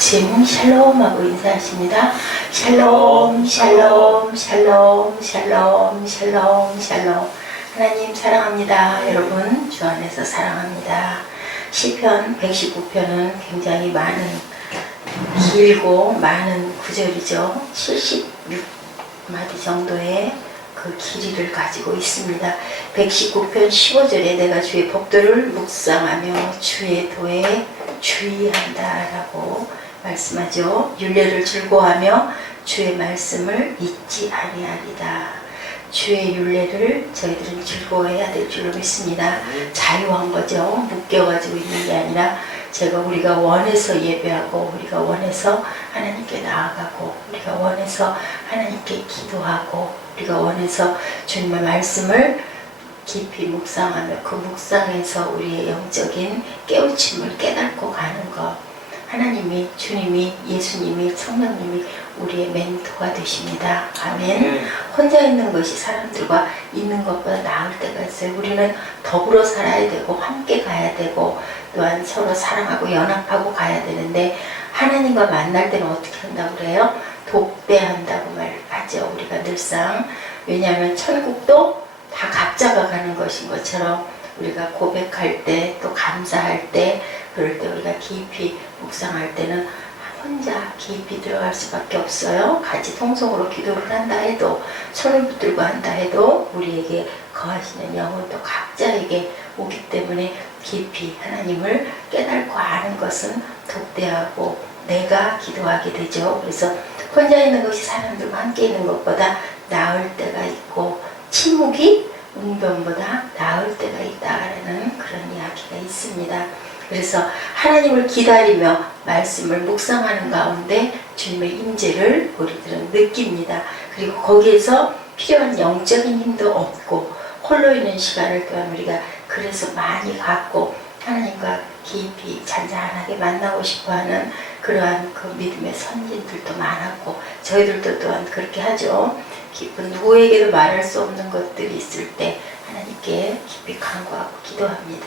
아침 샬롬하고 인사하십니다. 샬롬, 샬롬, 샬롬, 샬롬, 샬롬, 샬롬. 하나님 사랑합니다. 여러분 주 안에서 사랑합니다. 시편 119편은 굉장히 길고 많은 구절이죠. 76마디 정도의 그 길이를 가지고 있습니다. 119편 15절에 내가 주의 법도를 묵상하며 주의 도에 주의한다 라고 말씀하죠. 율례를 즐거워하며 주의 말씀을 잊지 아니하리다. 주의 율례를 저희들은 즐거워해야 될 줄로 믿습니다. 자유한 거죠. 묶여가지고 있는 게 아니라 우리가 원해서 예배하고, 우리가 원해서 하나님께 나아가고, 우리가 원해서 하나님께 기도하고, 우리가 원해서 주님의 말씀을 깊이 묵상하며 그 묵상에서 우리의 영적인 깨우침을 깨닫고 가는 것. 하나님이, 주님이, 예수님이, 성령님이 우리의 멘토가 되십니다. 아멘. 혼자 있는 것이 사람들과 있는 것보다 나을 때가 있어요. 우리는 더불어 살아야 되고 함께 가야 되고 또한 서로 사랑하고 연합하고 가야 되는데 하나님과 만날 때는 어떻게 한다고 그래요? 독배한다고 말하죠. 우리가 늘상. 왜냐하면 천국도 다 각자가 가는 것인 것처럼 우리가 고백할 때 또 감사할 때 그럴 때 우리가 깊이 묵상할 때는 혼자 깊이 들어갈 수밖에 없어요. 같이 통성으로 기도를 한다 해도 손을 붙들고 한다 해도 우리에게 거하시는 영은 또 각자에게 오기 때문에 깊이 하나님을 깨닫고 아는 것은 독대하고 내가 기도하게 되죠. 그래서 혼자 있는 것이 사람들과 함께 있는 것보다 나을 때가 있고 침묵이 웅변보다 나을 때가 있다라는 그런 이야기가 있습니다. 그래서 하나님을 기다리며 말씀을 묵상하는 가운데 주님의 임재를 우리들은 느낍니다. 그리고 거기에서 필요한 영적인 힘도 없고 홀로 있는 시간을 또한 우리가 그래서 많이 갖고 하나님과 깊이 잔잔하게 만나고 싶어하는 그러한 그 믿음의 선진들도 많았고 저희들도 또한 그렇게 하죠. 깊은 누구에게도 말할 수 없는 것들이 있을 때 하나님께 깊이 간구하고 기도합니다.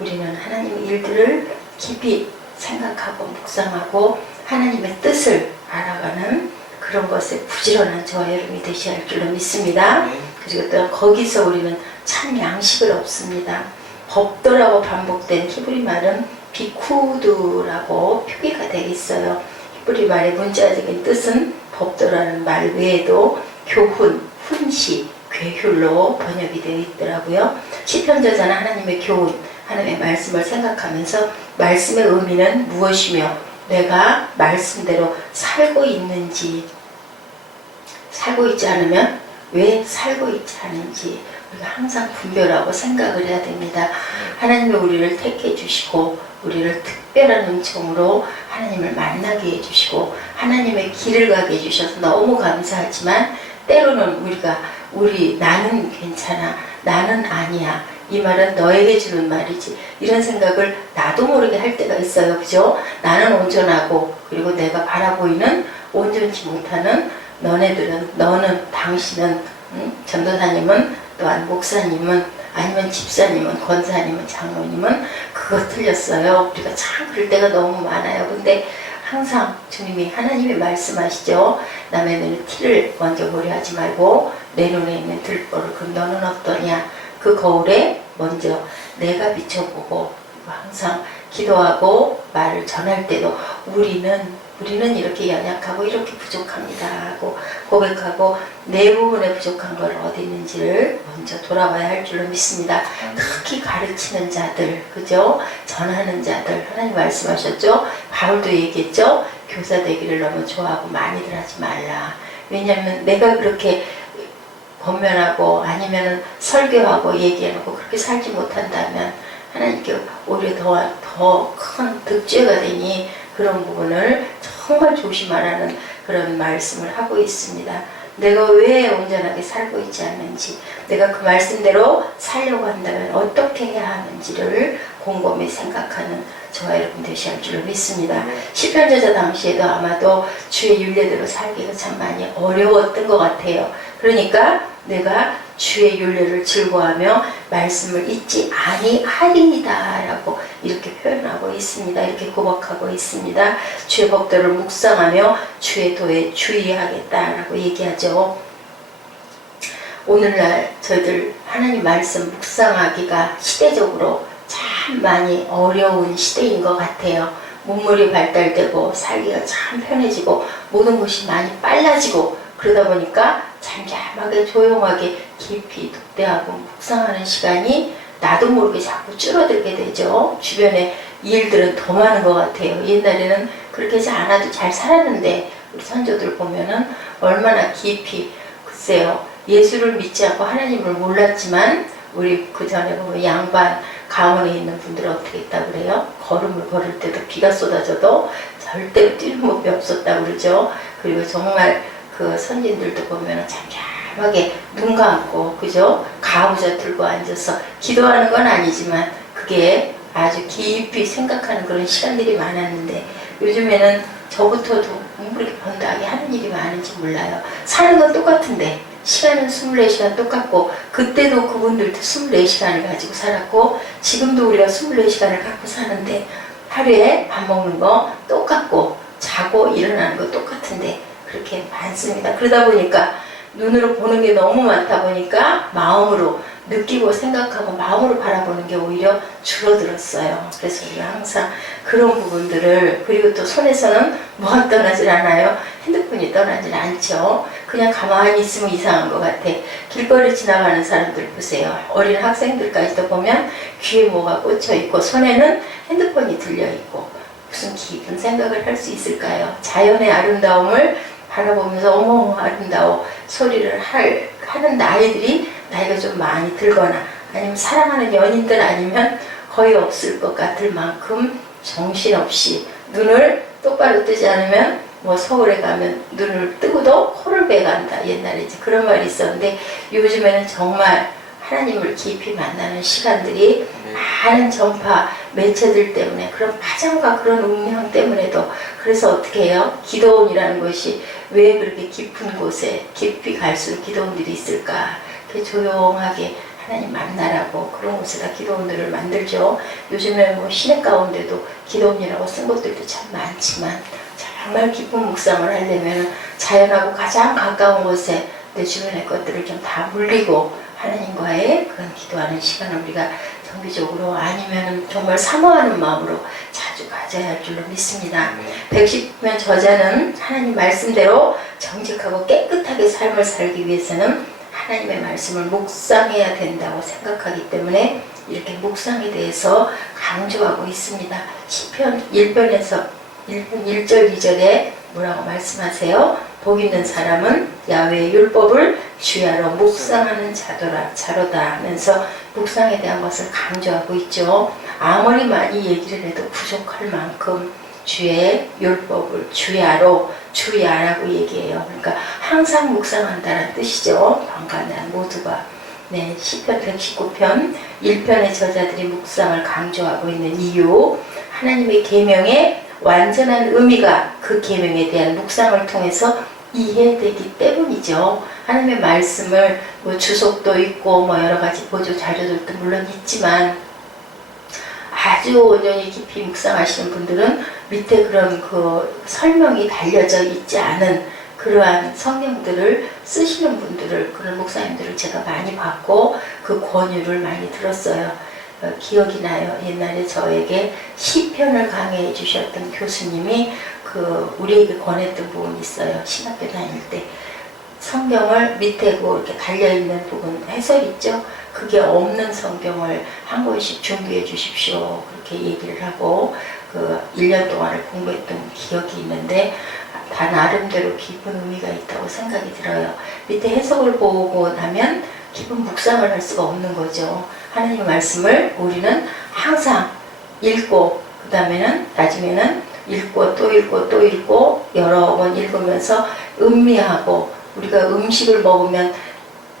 우리는 하나님의 일들을 깊이 생각하고 묵상하고 하나님의 뜻을 알아가는 그런 것에 부지런한 저와 여러분이 되셔야 할 줄로 믿습니다. 그리고 또 거기서 우리는 참 양식을 얻습니다. 법도라고 반복된 히브리 말은 비쿠드라고 표기가 되어 있어요. 히브리 말의 문자적인 뜻은 법도라는 말 외에도 교훈, 훈시, 괴휼로 번역이 되어 있더라고요. 시편 저자는 하나님의 교훈, 하나님의 말씀을 생각하면서 말씀의 의미는 무엇이며 내가 말씀대로 살고 있는지, 살고 있지 않으면 왜 살고 있지 않은지 우리가 항상 분별하고 생각을 해야 됩니다. 하나님이 우리를 택해 주시고 우리를 특별한 은총으로 하나님을 만나게 해주시고 하나님의 길을 가게 해주셔서 너무 감사하지만 때로는 나는 괜찮아, 나는 아니야, 이 말은 너에게 주는 말이지, 이런 생각을 나도 모르게 할 때가 있어요. 그죠? 나는 온전하고 그리고 내가 바라보이는 온전치 못하는 너는, 당신은, 전도사님은, 또한 목사님은, 아니면 집사님은, 권사님은, 장로님은 그거 틀렸어요. 우리가 참 그럴 때가 너무 많아요. 근데 항상 주님이 하나님이 말씀하시죠. 남의 눈에 티를 먼저 보려 하지 말고 내 눈에 있는 들보를 그럼 너는 어떠냐. 그 거울에 먼저 내가 비춰보고 항상 기도하고 말을 전할 때도 우리는 이렇게 연약하고 이렇게 부족합니다 하고 고백하고 내 부분에 부족한 건 어디 있는지를 먼저 돌아봐야 할 줄로 믿습니다. 특히 가르치는 자들, 그죠? 전하는 자들, 하나님 말씀하셨죠? 바울도 얘기했죠? 교사 되기를 너무 좋아하고 많이들 하지 말라. 왜냐하면 내가 그렇게 권면하고 아니면 설교하고 얘기하고 그렇게 살지 못한다면 하나님께 오히려 더 큰 득죄가 되니 그런 부분을 정말 조심하라는 그런 말씀을 하고 있습니다. 내가 왜 온전하게 살고 있지 않는지, 내가 그 말씀대로 살려고 한다면 어떻게 해야 하는지를 곰곰이 생각하는 저와 여러분 되셔야 할 줄로 믿습니다. 시편 저자 당시에도 아마도 주의 율례대로 살기가 참 많이 어려웠던 것 같아요. 그러니까 내가 주의 율례를 즐거워하며 말씀을 잊지 아니하리이다 라고 이렇게 표현하고 있습니다. 이렇게 고백하고 있습니다. 주의 법도를 묵상하며 주의 도에 주의하겠다라고 얘기하죠. 오늘날 저희들 하나님 말씀 묵상하기가 시대적으로 참 많이 어려운 시대인 것 같아요. 문물이 발달되고 살기가 참 편해지고 모든 것이 많이 빨라지고 그러다 보니까 잠잠하게 조용하게 깊이 독대하고 묵상하는 시간이 나도 모르게 자꾸 줄어들게 되죠. 주변에 일들은 더 많은 것 같아요. 옛날에는 그렇게 하지 않아도 잘 살았는데 우리 선조들 보면은 얼마나 깊이 글쎄요. 예수를 믿지 않고 하나님을 몰랐지만 우리 그 전에 보면 양반 강원에 있는 분들은 어떻게 했다고 그래요? 걸음을 걸을 때도 비가 쏟아져도 절대로 뛰는 법이 없었다고 그러죠. 그리고 정말 그 선진들도 보면 잠잠하게 눈 감고 그죠? 가부좌 들고 앉아서 기도하는 건 아니지만 그게 아주 깊이 생각하는 그런 시간들이 많았는데 요즘에는 저부터도 그렇게 번다하게 하는 일이 많은지 몰라요. 사는 건 똑같은데 시간은 24시간 똑같고 그때도 그분들도 24시간을 가지고 살았고 지금도 우리가 24시간을 갖고 사는데 하루에 밥 먹는 거 똑같고 자고 일어나는 거 똑같은데 그렇게 많습니다. 그러다 보니까 눈으로 보는 게 너무 많다 보니까 마음으로 느끼고 생각하고 마음으로 바라보는 게 오히려 줄어들었어요. 그래서 우리가 항상 그런 부분들을 그리고 또 손에서는 뭐가 떠나질 않아요. 핸드폰이 떠나질 않죠. 그냥 가만히 있으면 이상한 것 같아. 길거리 지나가는 사람들 보세요. 어린 학생들까지도 보면 귀에 뭐가 꽂혀 있고 손에는 핸드폰이 들려 있고 무슨 깊은 생각을 할 수 있을까요? 자연의 아름다움을 바라보면서 어머 아름다워 소리를 하는 나이들이 나이가 좀 많이 들거나 아니면 사랑하는 연인들 아니면 거의 없을 것 같을 만큼 정신없이 눈을 똑바로 뜨지 않으면 뭐 서울에 가면 눈을 뜨고도 코를 베간다. 옛날에 이제 그런 말이 있었는데 요즘에는 정말 하나님을 깊이 만나는 시간들이 많은 전파 매체들 때문에 그런 파장과 그런 운명 때문에도 그래서 어떻게 해요? 기도원이라는 것이 왜 그렇게 깊은 곳에 깊이 갈수록 기도원들이 있을까? 이렇게 조용하게 하나님 만나라고 그런 곳에다 기도원들을 만들죠. 요즘에 뭐 시내 가운데도 기도원이라고 쓴 것들도 참 많지만 정말 깊은 묵상을 하려면 자연하고 가장 가까운 곳에 내 주변의 것들을 좀 다 물리고 하나님과의 그런 기도하는 시간을 우리가 정기적으로 아니면 정말 사모하는 마음으로 자주 가져야 할 줄로 믿습니다. 110편 저자는 하나님 말씀대로 정직하고 깨끗하게 삶을 살기 위해서는 하나님의 말씀을 묵상해야 된다고 생각하기 때문에 이렇게 묵상에 대해서 강조하고 있습니다. 시편 1편에서 1절 2절에 뭐라고 말씀하세요? 복 있는 사람은 야훼의 율법을 주야로 묵상하는 자로다 하면서 묵상에 대한 것을 강조하고 있죠. 아무리 많이 얘기를 해도 부족할 만큼 주의 율법을 주야라고 얘기해요. 그러니까 항상 묵상한다는 뜻이죠. 방관한 모두가. 네, 시편 119편 1편의 저자들이 묵상을 강조하고 있는 이유 하나님의 계명에 완전한 의미가 그 계명에 대한 묵상을 통해서 이해되기 때문이죠. 하나님의 말씀을 뭐 주석도 있고 뭐 여러 가지 보조 자료들도 물론 있지만 아주 온전히 깊이 묵상하시는 분들은 밑에 그런 그 설명이 달려져 있지 않은 그러한 성경들을 쓰시는 분들을 그런 목사님들을 제가 많이 봤고 그 권유를 많이 들었어요. 기억이 나요. 옛날에 저에게 시편을 강의해 주셨던 교수님이 그 우리에게 권했던 부분이 있어요. 신학교 다닐 때 성경을 밑에 그 이렇게 달려있는 부분 해설 있죠. 그게 없는 성경을 한 권씩 준비해 주십시오. 그렇게 얘기를 하고 그 1년 동안을 공부했던 기억이 있는데 다 나름대로 깊은 의미가 있다고 생각이 들어요. 밑에 해석을 보고 나면 깊은 묵상을 할 수가 없는 거죠. 하나님 말씀을 우리는 항상 읽고 그 다음에는 나중에는 읽고 또 읽고 또 읽고 여러 번 읽으면서 음미하고 우리가 음식을 먹으면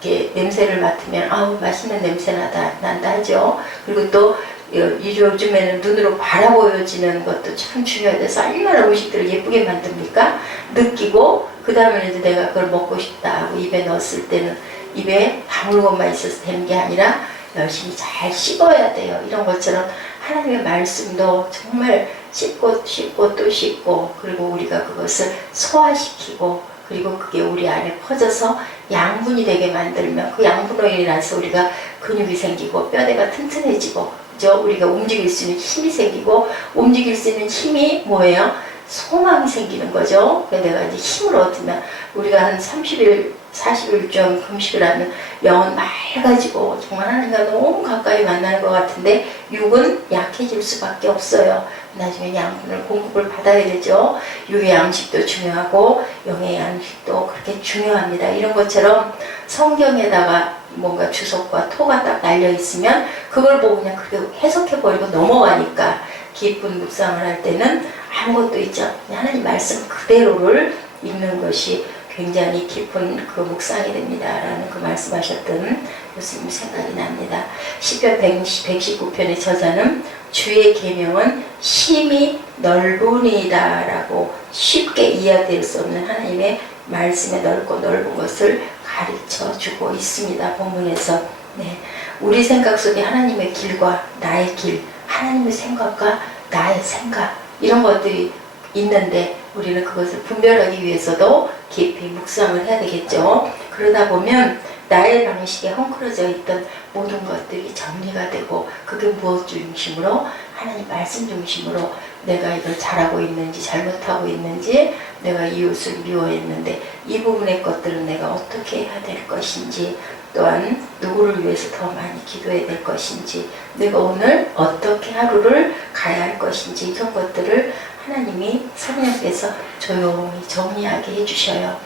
이렇게 냄새를 맡으면 아우 맛있는 냄새 난다 하죠. 그리고 또 요즘에는 눈으로 바라보여지는 것도 참 중요해서 얼마나 음식들을 예쁘게 만듭니까? 느끼고 그 다음에 이제 내가 그걸 먹고 싶다 하고 입에 넣었을 때는 입에 다물고만 있어서 되는 게 아니라 열심히 잘 씹어야 돼요. 이런 것처럼 하나님의 말씀도 정말 씹고 씹고 또 씹고, 그리고 우리가 그것을 소화시키고, 그리고 그게 우리 안에 퍼져서 양분이 되게 만들면 그 양분으로 인해서 우리가 근육이 생기고 뼈대가 튼튼해지고, 그죠? 우리가 움직일 수 있는 힘이 생기고, 움직일 수 있는 힘이 뭐예요? 소망이 생기는 거죠. 내가 이제 힘을 얻으면, 우리가 한 30일, 40일 좀 금식을 하면 영은 맑아지고 정말 하나님과 너무 가까이 만나는 것 같은데, 육은 약해질 수밖에 없어요. 나중에 양분을 공급을 받아야 되죠. 육의 양식도 중요하고 영의 양식도 그렇게 중요합니다. 이런 것처럼 성경에다가 뭔가 주석과 토가 딱 날려 있으면 그걸 보고 그냥 그렇게 해석해버리고 넘어가니까, 깊은 묵상을 할 때는 아무것도 있죠. 하나님 말씀 그대로를 읽는 것이 굉장히 깊은 그 묵상이 됩니다. 라는 그 말씀하셨던 교수님 생각이 납니다. 시편 119편의 저자는 주의 계명은 심히 넓으니이다 라고 쉽게 이해될 수 없는 하나님의 말씀의 넓고 넓은 것을 가르쳐 주고 있습니다. 본문에서. 네. 우리 생각 속에 하나님의 길과 나의 길, 하나님의 생각과 나의 생각, 이런 것들이 있는데 우리는 그것을 분별하기 위해서도 깊이 묵상을 해야 되겠죠. 그러다 보면 나의 방식에 헝클어져 있던 모든 것들이 정리가 되고, 그게 무엇 중심으로? 하나님 말씀 중심으로 내가 이걸 잘하고 있는지 잘못하고 있는지, 내가 이웃을 미워했는데 이 부분의 것들은 내가 어떻게 해야 될 것인지, 또한 누구를 위해서 더 많이 기도해야 될 것인지, 내가 오늘 어떻게 하루를 가야 할 것인지, 이런 것들을 하나님이 성령께서 조용히 정리하게 해주셔요.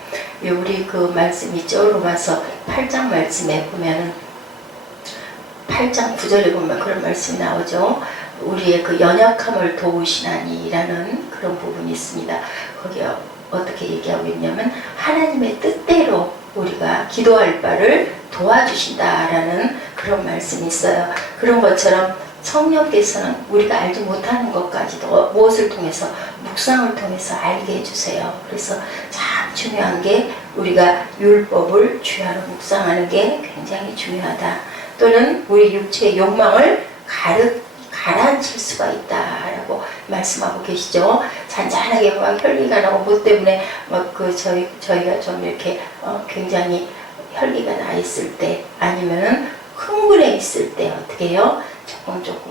우리 그 말씀 있죠. 로마서 8장 말씀에 보면은 8장 9절에 보면 그런 말씀이 나오죠. 우리의 그 연약함을 도우시나니라는 그런 부분이 있습니다. 거기에 어떻게 얘기하고 있냐면 하나님의 뜻대로 우리가 기도할 바를 도와주신다라는 그런 말씀이 있어요. 그런 것처럼 성령께서는 우리가 알지 못하는 것까지도 무엇을 통해서? 묵상을 통해서 알게 해주세요. 그래서 참 중요한 게 우리가 율법을 주야로 묵상하는 게 굉장히 중요하다. 또는 우리 육체의 욕망을 가라앉힐 수가 있다라고 말씀하고 계시죠. 잔잔하게 막 혈기가 나고 뭐 때문에 막 저희가 좀 이렇게 굉장히 혈기가 나 있을 때, 아니면은 흥분해 있을 때 어떻게 해요?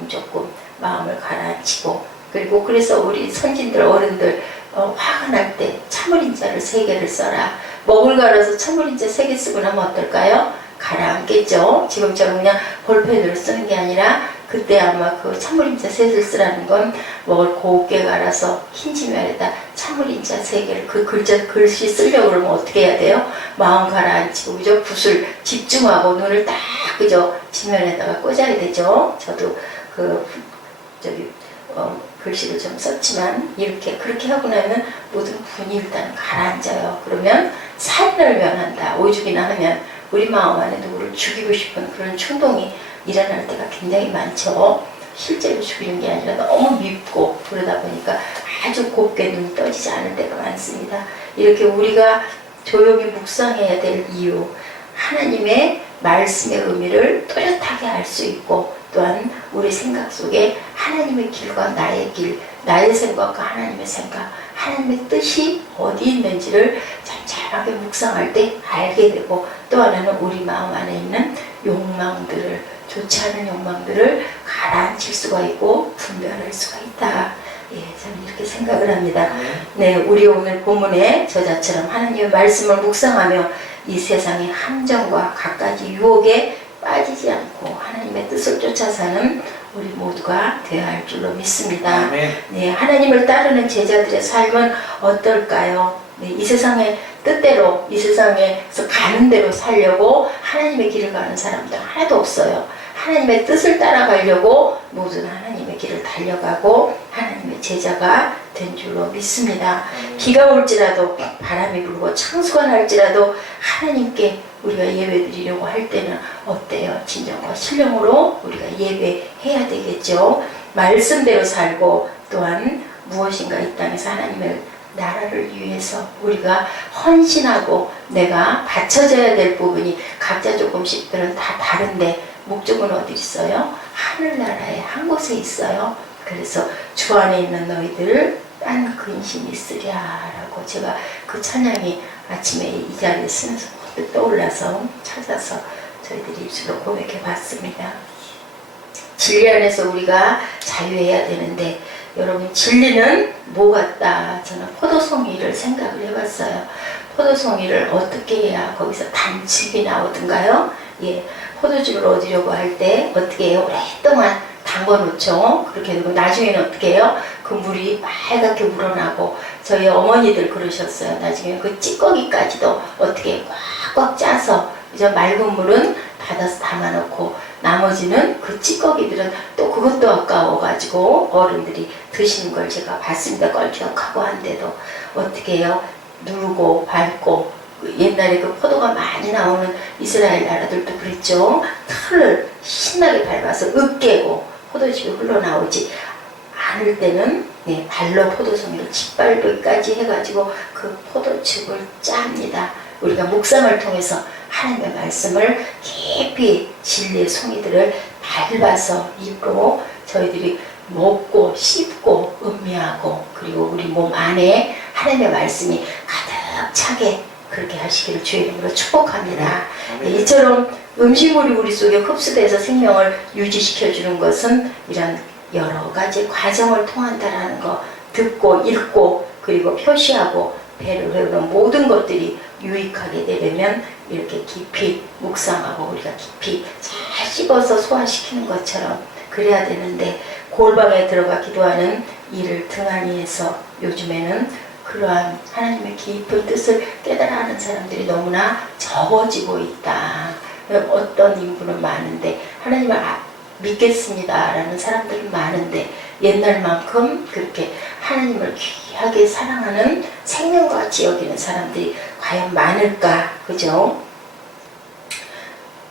조금 마음을 가라앉히고, 그리고 그래서 우리 선진들 어른들 화가 날 때 참을인자를 3개를 써라. 먹을 갈아서 참을인자 3개 쓰고 나면 어떨까요? 가라앉겠죠. 지금처럼 그냥 볼펜으로 쓰는 게 아니라, 그때 아마 그 참을인자 3을 쓰라는 건 먹을 곱게 갈아서 흰 지면에다 참을인자 3개를, 그 글씨 쓰려고 그러면 어떻게 해야 돼요? 마음 가라앉히고, 그죠? 붓을 집중하고 눈을 딱, 그죠? 지면에다가 꽂아야 되죠. 저도 글씨를 좀 썼지만, 그렇게 하고 나면 모든 분이 일단 가라앉아요. 그러면 살인을 면한다. 오죽이나 하면 우리 마음 안에 누구를 죽이고 싶은 그런 충동이 일어날 때가 굉장히 많죠. 실제로 죽이는 게 아니라 너무 밉고, 그러다 보니까 아주 곱게 눈이 떠지지 않을 때가 많습니다. 이렇게 우리가 조용히 묵상해야 될 이유, 하나님의 말씀의 의미를 또렷하게 알 수 있고, 또한 우리 생각 속에 하나님의 길과 나의 길, 나의 생각과 하나님의 생각, 하나님의 뜻이 어디 있는지를 잠잠하게 묵상할 때 알게 되고, 또 하나는 우리 마음 안에 있는 욕망들을, 좋지 않은 욕망들을 가라앉힐 수가 있고 분별할 수가 있다. 예, 저는 이렇게 생각을 합니다. 네, 우리 오늘 본문의 저자처럼 하나님의 말씀을 묵상하며 이 세상의 함정과 갖가지 유혹에 빠지지 않고 하나님의 뜻을 쫓아 사는 우리 모두가 되어야 할 줄로 믿습니다. 네, 하나님을 따르는 제자들의 삶은 어떨까요? 네, 이 세상의 뜻대로, 이 세상에서 가는 대로 살려고 하나님의 길을 가는 사람들 하나도 없어요. 하나님의 뜻을 따라가려고 모든 하나님의 길을 달려가고 하나님의 제자가 된 줄로 믿습니다. 비가 올지라도, 바람이 불고 창수가 날지라도 하나님께 우리가 예배드리려고 할 때는 어때요? 진정과 신령으로 우리가 예배해야 되겠죠. 말씀대로 살고, 또한 무엇인가 이 땅에서 하나님의 나라를 위해서 우리가 헌신하고, 내가 바쳐져야 될 부분이 각자 조금씩들은 다 다른데 목적은 어디 있어요? 하늘나라의 한 곳에 있어요. 그래서 주 안에 있는 너희들 딴 근심이 있으랴라고 제가 그 찬양이 아침에 이 자리에 쓰면서 떠올라서 찾아서 저희들이 입술로 고백해 봤습니다. 진리 안에서 우리가 자유해야 되는데 여러분 진리는 뭐 같다? 저는 포도송이를 생각을 해봤어요. 포도송이를 어떻게 해야 거기서 단즙이 나오던가요? 예, 포도즙을 얻으려고 할 때 어떻게 해요? 오랫동안 담궈 놓죠. 그렇게 되고 나중에는 어떻게 해요? 그 물이 빨갛게 우러나고 저희 어머니들 그러셨어요. 나중에 그 찌꺼기까지도 어떻게 꽉꽉 짜서 이제 맑은 물은 받아서 담아놓고 나머지는 그 찌꺼기들은 또 그것도 아까워가지고 어른들이 드시는 걸 제가 봤습니다. 껄쩍하고 한데도 어떻게 해요? 누르고 밟고 옛날에 그 포도가 많이 나오는 이스라엘 나라들도 그랬죠. 틀을 신나게 밟아서 으깨고 포도즙이 흘러나오지 않을 때는 네, 발로 포도송이를 짓밟기까지 해가지고 그 포도즙을 짭니다. 우리가 묵상을 통해서 하나님의 말씀을 깊이 진리의 송이들을 밟아서 입고 저희들이 먹고 씹고 음미하고 그리고 우리 몸 안에 하나님의 말씀이 가득 차게 그렇게 하시기를 주의 이름으로 축복합니다. 네, 이처럼 음식물이 우리 속에 흡수돼서 생명을 유지시켜주는 것은 이런 여러 가지 과정을 통한다라는 거 듣고 읽고 그리고 표시하고 배를 외우는 모든 것들이 유익하게 되려면 이렇게 깊이 묵상하고 우리가 깊이 잘 씹어서 소화시키는 것처럼 그래야 되는데 골방에 들어가 기도하는 일을 등한히 해서 요즘에는 그러한 하나님의 깊은 뜻을 깨달아 하는 사람들이 너무나 적어지고 있다. 어떤 인부는 많은데 하나님을 믿겠습니다 라는 사람들은 많은데 옛날만큼 그렇게 하나님을 귀하게 사랑하는 생명과 같이 여기는 사람들이 과연 많을까? 그죠?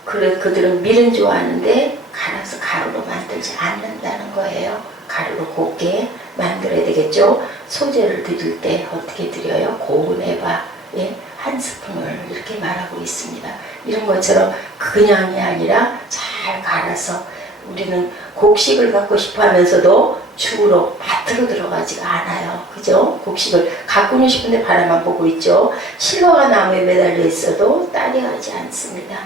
그래, 그들은 밀은 좋아하는데 갈아서 가루로 만들지 않는다는 거예요. 가루로 곱게 만들어야 되겠죠. 소재를 드릴 때 어떻게 드려요? 고운 에바에 한 스푼을 이렇게 말하고 있습니다. 이런 것처럼 그냥이 아니라 잘 갈아서 우리는 곡식을 갖고 싶어 하면서도 죽으로 밭으로 들어가지가 않아요. 그죠? 곡식을 가꾸는 싶은데 바라만 보고 있죠. 실과가 나무에 매달려 있어도 따라가지 않습니다.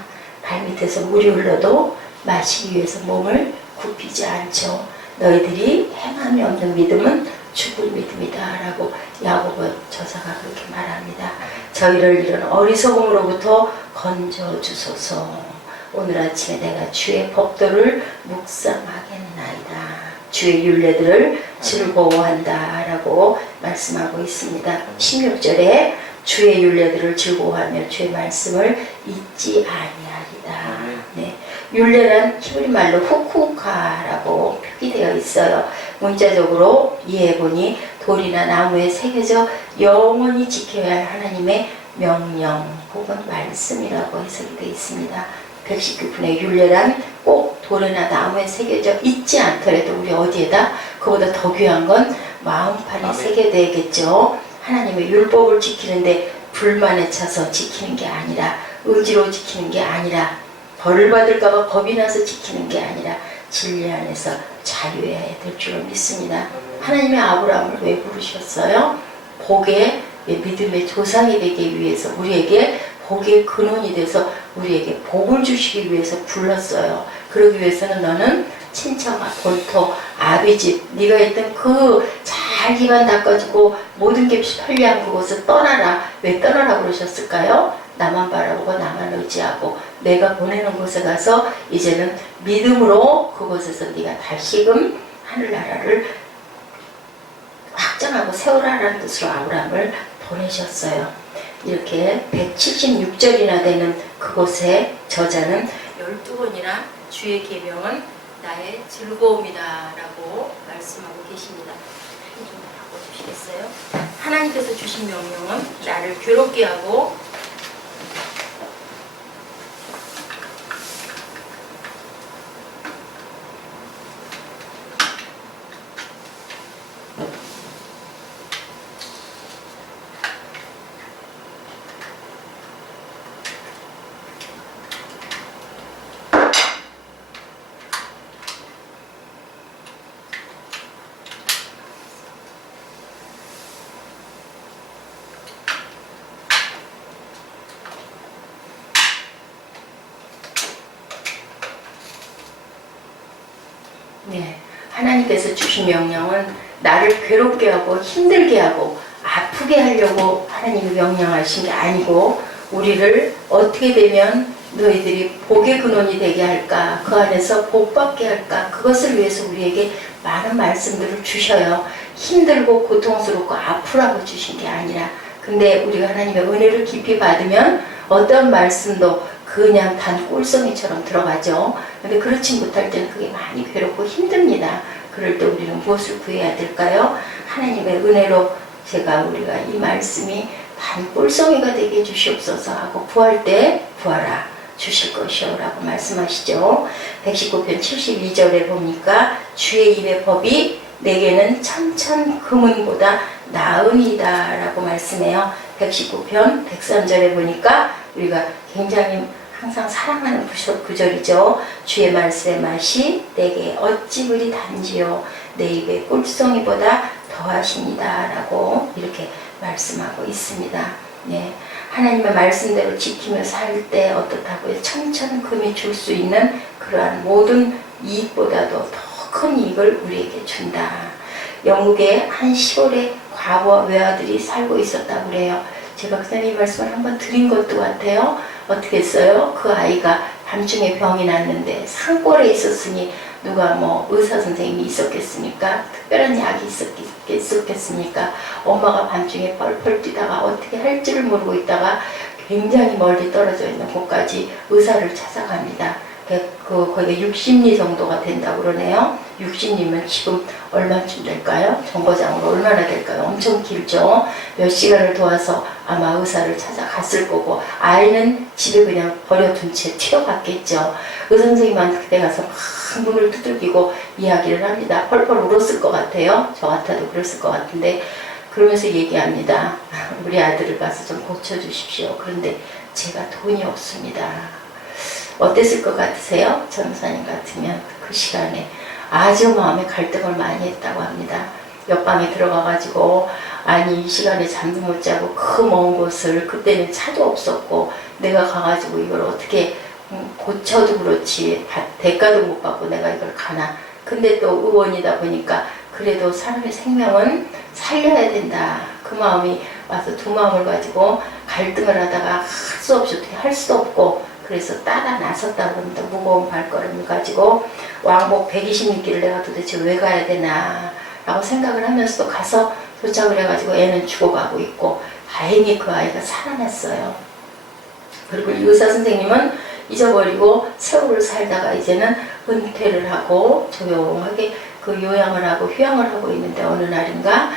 발밑에서 물이 흘러도 마시기 위해서 몸을 굽히지 않죠. 너희들이 행함이 없는 믿음은 죽을 믿음이다 라고 야고보 저자가 그렇게 말합니다. 저희를 이런 어리석음으로부터 건져주소서. 오늘 아침에 내가 주의 법도를 묵상하겠나이다. 주의 율례들을 즐거워한다 라고 말씀하고 있습니다. 16절에 주의 율례들을 즐거워하며 주의 말씀을 잊지 아니하리다. 네. 율례란 히브리 말로 후쿠카라고 표기되어 있어요. 문자적으로 이해해보니 돌이나 나무에 새겨져 영원히 지켜야 할 하나님의 명령 혹은 말씀이라고 해석이 되어 있습니다. 119편의 율례란 꼭 돌이나 나무에 새겨져 있지 않더라도 우리 어디에다 그보다 더 귀한 건 마음판에 새겨야겠죠. 하나님의 율법을 지키는데 불만에 차서 지키는 게 아니라 의지로 지키는 게 아니라 벌을 받을까봐 겁이 나서 지키는 게 아니라 진리 안에서 자유해야 될 줄을 믿습니다. 하나님의 아브라함을 왜 부르셨어요? 복의 믿음의 조상이 되기 위해서 우리에게 복의 근원이 돼서 우리에게 복을 주시기 위해서 불렀어요. 그러기 위해서는 너는 친척아 본토 아비집 네가 있던 그 잘 기반 닦아주고 모든 게 편리한 그곳을 떠나라. 왜 떠나라 그러셨을까요? 나만 바라보고 나만 의지하고 내가 보내는 곳에 가서 이제는 믿음으로 그곳에서 네가 다시금 하늘나라를 확장하고 세우라라는 뜻으로 아브라함을 보내셨어요. 이렇게 176절이나 되는 그곳에 저자는 12번이나 주의 계명은 나의 즐거움이다 라고 말씀하고 계십니다. 좀 바꿔주시겠어요? 하나님께서 주신 명령은 나를 괴롭게 하고 네, 하나님께서 주신 명령은 나를 괴롭게 하고 힘들게 하고 아프게 하려고 하나님이 명령하신 게 아니고 우리를 어떻게 되면 너희들이 복의 근원이 되게 할까, 그 안에서 복 받게 할까, 그것을 위해서 우리에게 많은 말씀들을 주셔요. 힘들고 고통스럽고 아프라고 주신 게 아니라. 근데 우리가 하나님의 은혜를 깊이 받으면 어떤 말씀도 그냥 단 꼴썽이처럼 들어가죠. 근데 그렇지 못할 때는 그게 많이 괴롭고 힘듭니다. 그럴 때 우리는 무엇을 구해야 될까요? 하나님의 은혜로 우리가 이 말씀이 단 꼴썽이가 되게 해주시옵소서 하고 구할 때 구하라 주실 것이요 라고 말씀하시죠. 119편 72절에 보니까 주의 입의 법이 내게는 천천 금은보다 나으니이다 라고 말씀해요. 119편 103절에 보니까 우리가 굉장히 항상 사랑하는 구절이죠. 주의 말씀의 맛이 내게 어찌 그리 단지요 내 입의 꿀송이보다 더하십니다 라고 이렇게 말씀하고 있습니다. 네, 하나님의 말씀대로 지키며 살 때 어떻다고요? 천천금이 줄 수 있는 그러한 모든 이익보다도 더 큰 이익을 우리에게 준다. 영국의 한 시골에 과부와 외아들이 살고 있었다고 그래요. 제가 그전에 이 말씀을 한번 드린 것도 같아요. 어떻게 했어요? 그 아이가 밤중에 병이 났는데 산골에 있었으니 누가 뭐 의사 선생님이 있었겠습니까? 특별한 약이 있었겠습니까? 엄마가 밤중에 펄펄 뛰다가 어떻게 할지를 모르고 있다가 굉장히 멀리 떨어져 있는 곳까지 의사를 찾아갑니다. 거기가 60리 정도가 된다고 그러네요. 60리면 지금 얼마쯤 될까요? 정거장으로 얼마나 될까요? 엄청 길죠. 몇 시간을 도와서 아마 의사를 찾아갔을 거고 아이는 집에 그냥 버려둔 채 튀어갔겠죠. 의사 선생님한테 그때 가서 막 문을 두들기고 이야기를 합니다. 펄펄 울었을 것 같아요. 저 같아도 그랬을 것 같은데 그러면서 얘기합니다. 우리 아들을 가서 좀 고쳐주십시오. 그런데 제가 돈이 없습니다. 어땠을 것 같으세요? 전도사님 같으면 그 시간에 아주 마음에 갈등을 많이 했다고 합니다. 옆방에 들어가가지고 아니 이 시간에 잠도 못 자고 그 먼 곳을 그때는 차도 없었고 내가 가가지고 이걸 어떻게 고쳐도 그렇지 대가도 못 받고 내가 이걸 가나. 근데 또 의원이다 보니까 그래도 사람의 생명은 살려야 된다. 그 마음이 와서 두 마음을 가지고 갈등을 하다가 할 수 없이 어떻게 할 수도 없고 그래서 따라 나섰다고 합니다. 무거운 발걸음을 가지고 왕복 120리길을 내가 도대체 왜 가야 되나 라고 생각을 하면서도 가서 도착을 해가지고 애는 죽어가고 있고 다행히 그 아이가 살아났어요. 그리고 이 의사 선생님은 잊어버리고 세월을 살다가 이제는 은퇴를 하고 조용하게 그 요양을 하고 휴양을 하고 있는데 어느 날인가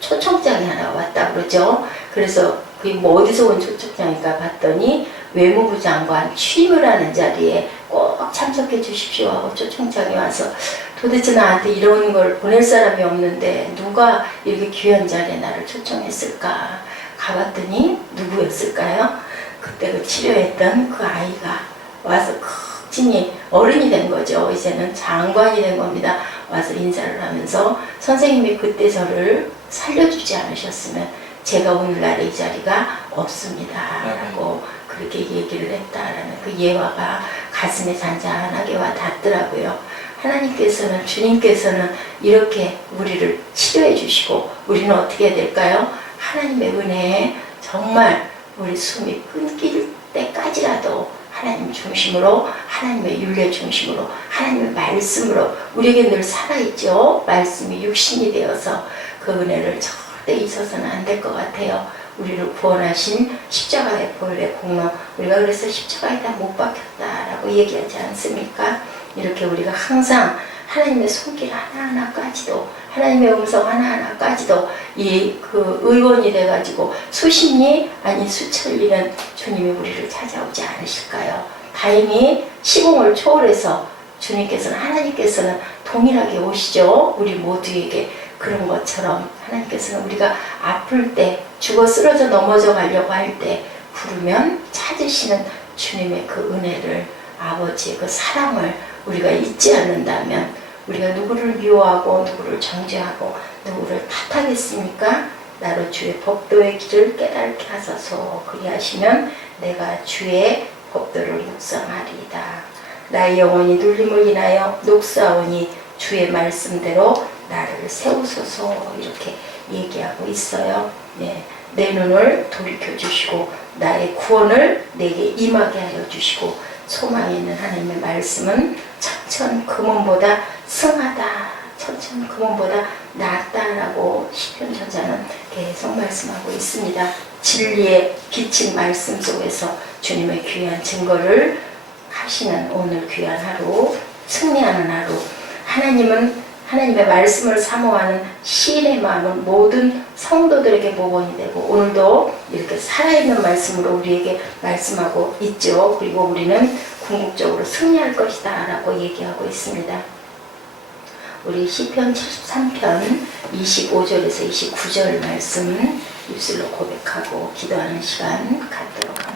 초청장이 하나 왔다 그러죠. 그래서 그게 뭐 어디서 온 초청장인가 봤더니 외무부 장관 취임을 하는 자리에 꼭 참석해 주십시오 하고 초청장이 와서 도대체 나한테 이런 걸 보낼 사람이 없는데 누가 이렇게 귀한 자리에 나를 초청했을까. 가봤더니 누구였을까요? 그때 그 치료했던 그 아이가 와서 극진히 어른이 된 거죠. 이제는 장관이 된 겁니다. 와서 인사를 하면서 선생님이 그때 저를 살려주지 않으셨으면 제가 오늘날의 이 자리가 없습니다 라고 그렇게 얘기를 했다라는 그 예화가 가슴에 잔잔하게 와 닿더라고요. 하나님께서는 주님께서는 이렇게 우리를 치료해 주시고 우리는 어떻게 해야 될까요? 하나님의 은혜에 정말 우리 숨이 끊길 때까지라도 하나님 중심으로 하나님의 윤례 중심으로 하나님의 말씀으로 우리에게 늘 살아있죠. 말씀이 육신이 되어서 그 은혜를 절대 잊어서는 안 될 것 같아요. 우리를 구원하신 십자가의 보혈의 공로 우리가 그래서 십자가에 다 못 박혔다라고 얘기하지 않습니까? 이렇게 우리가 항상 하나님의 손길 하나하나까지도 하나님의 음성 하나하나까지도 그 의원이 돼가지고 수십리 아니 수천리는 주님이 우리를 찾아오지 않으실까요? 다행히 시공을 초월해서 주님께서는 하나님께서는 동일하게 오시죠. 우리 모두에게 그런 것처럼 하나님께서는 우리가 아플 때 죽어 쓰러져 넘어져 가려고 할 때 부르면 찾으시는 주님의 그 은혜를 아버지의 그 사랑을 우리가 잊지 않는다면 우리가 누구를 미워하고 누구를 정죄하고 누구를 탓하겠습니까? 나로 주의 법도의 길을 깨닫게 하소서. 그리하시면 내가 주의 법도를 묵상하리이다. 나의 영혼이 눌림을 인하여 녹사오니 주의 말씀대로 나를 세우소서. 이렇게 얘기하고 있어요. 예, 내 눈을 돌이켜 주시고 나의 구원을 내게 임하게 하여 주시고 소망에 있는 하나님의 말씀은 천천 금원보다 승하다, 천천 금원보다 낫다라고 시편 저자는 계속 말씀하고 있습니다. 진리의 비친 말씀 속에서 주님의 귀한 증거를 하시는 오늘 귀한 하루, 승리하는 하루. 하나님의 말씀을 사모하는 시인의 마음은 모든 성도들에게 모범이 되고 오늘도 이렇게 살아있는 말씀으로 우리에게 말씀하고 있죠. 그리고 우리는 궁극적으로 승리할 것이다 라고 얘기하고 있습니다. 우리 시편 73편 25절에서 29절 말씀 입술로 고백하고 기도하는 시간 갖도록 합니다.